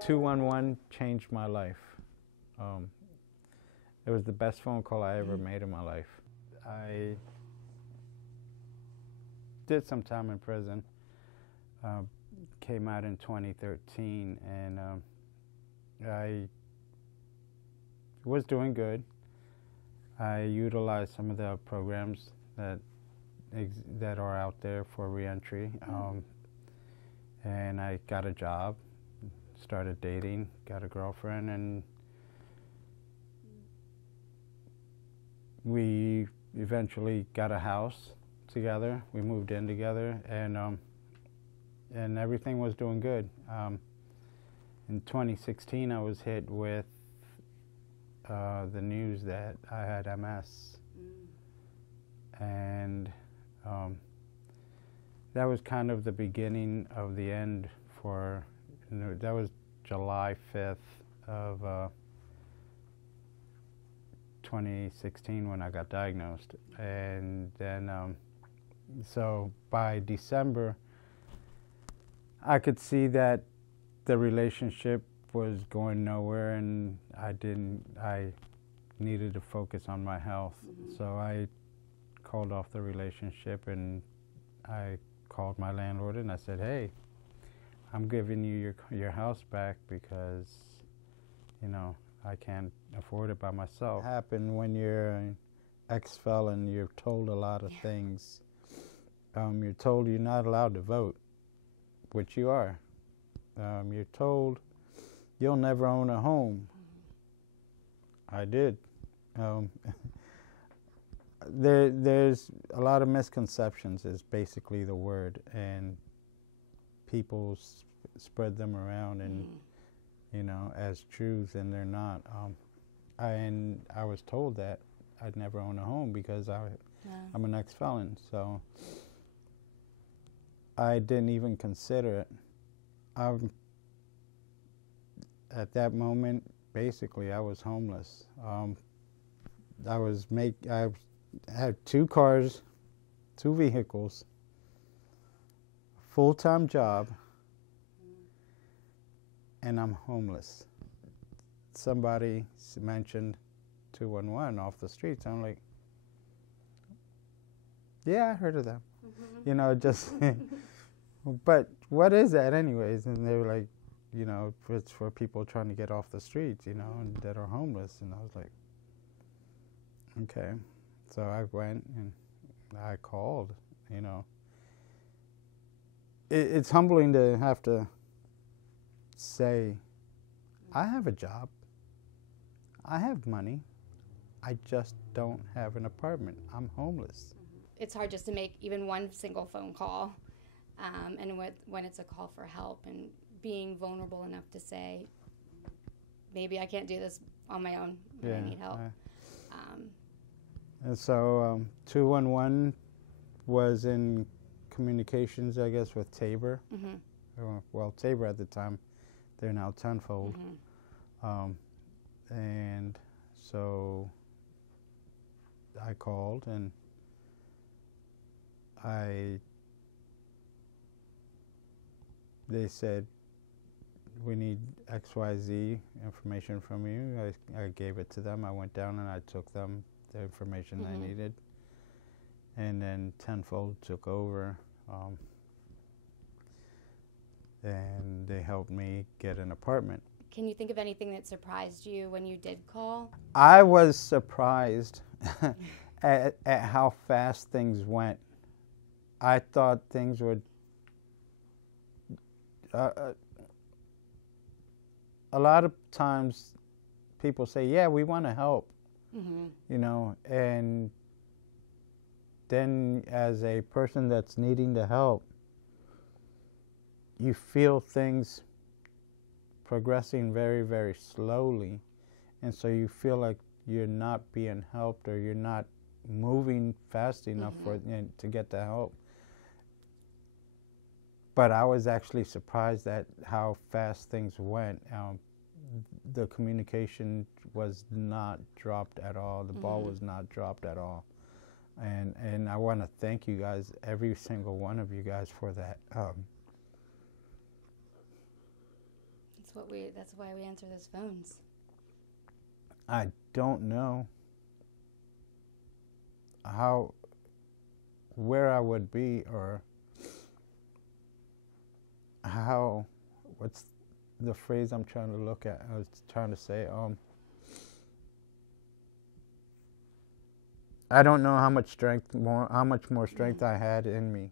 211 changed my life. Um, it was the best phone call I ever made in my life. I did some time in prison, came out in 2013, and I was doing good. I utilized some of the programs that are out there for reentry, and I got a job, started dating, got a girlfriend, and we eventually got a house together. We moved in together, and everything was doing good. In 2016, I was hit with the news that I had MS, and that was kind of the beginning of the end for, that was July 5th of 2016 when I got diagnosed. And then, so by December, I could see that the relationship was going nowhere, and I needed to focus on my health. So I called off the relationship, and I called my landlord and I said, hey, I'm giving you your house back because, you know, I can't afford it by myself. It happened when you're an ex-felon, you're told a lot of things. You're told you're not allowed to vote, which you are. You're told you'll never own a home. I did. There's a lot of misconceptions is basically the word, and people spread them around and you know, as truths, and they're not. And I was told that I'd never own a home because I'm an ex-felon, so I didn't even consider it. At that moment, basically, I was homeless. I had 2 cars, 2 vehicles, full-time job, and I'm homeless. Somebody mentioned 211 off the streets. I'm like, yeah, I heard of them. You know, just, but what is that anyways? And they were like, you know, it's for people trying to get off the streets, you know, and that are homeless. And I was like, okay. So I went and I called, you know. It's humbling to have to say, I have a job, I have money, I just don't have an apartment, I'm homeless. It's hard just to make even one single phone call, and when it's a call for help, and being vulnerable enough to say, maybe I can't do this on my own, and I need help. And so 211 was in communications, I guess, with Tabor. Well, Tabor at the time, they're now Tenfold. And so I called, and they said, we need XYZ information from you. I gave it to them. I went down and I took them the information I needed. And then Tenfold took over, and they helped me get an apartment. Can you think of anything that surprised you when you did call? I was surprised at how fast things went. I thought things would... a lot of times people say, yeah, we want to help, you know, and then as a person that's needing to help, you feel things progressing very, very slowly, and so you feel like you're not being helped, or you're not moving fast enough to get the help. But I was actually surprised at how fast things went. The communication was not dropped at all. The ball was not dropped at all. And I want to thank you guys, every single one of you guys, for that. That's why we answer those phones. I don't know where I would be, or what's the phrase I'm trying to look at? I was trying to say, I don't know how much more strength I had in me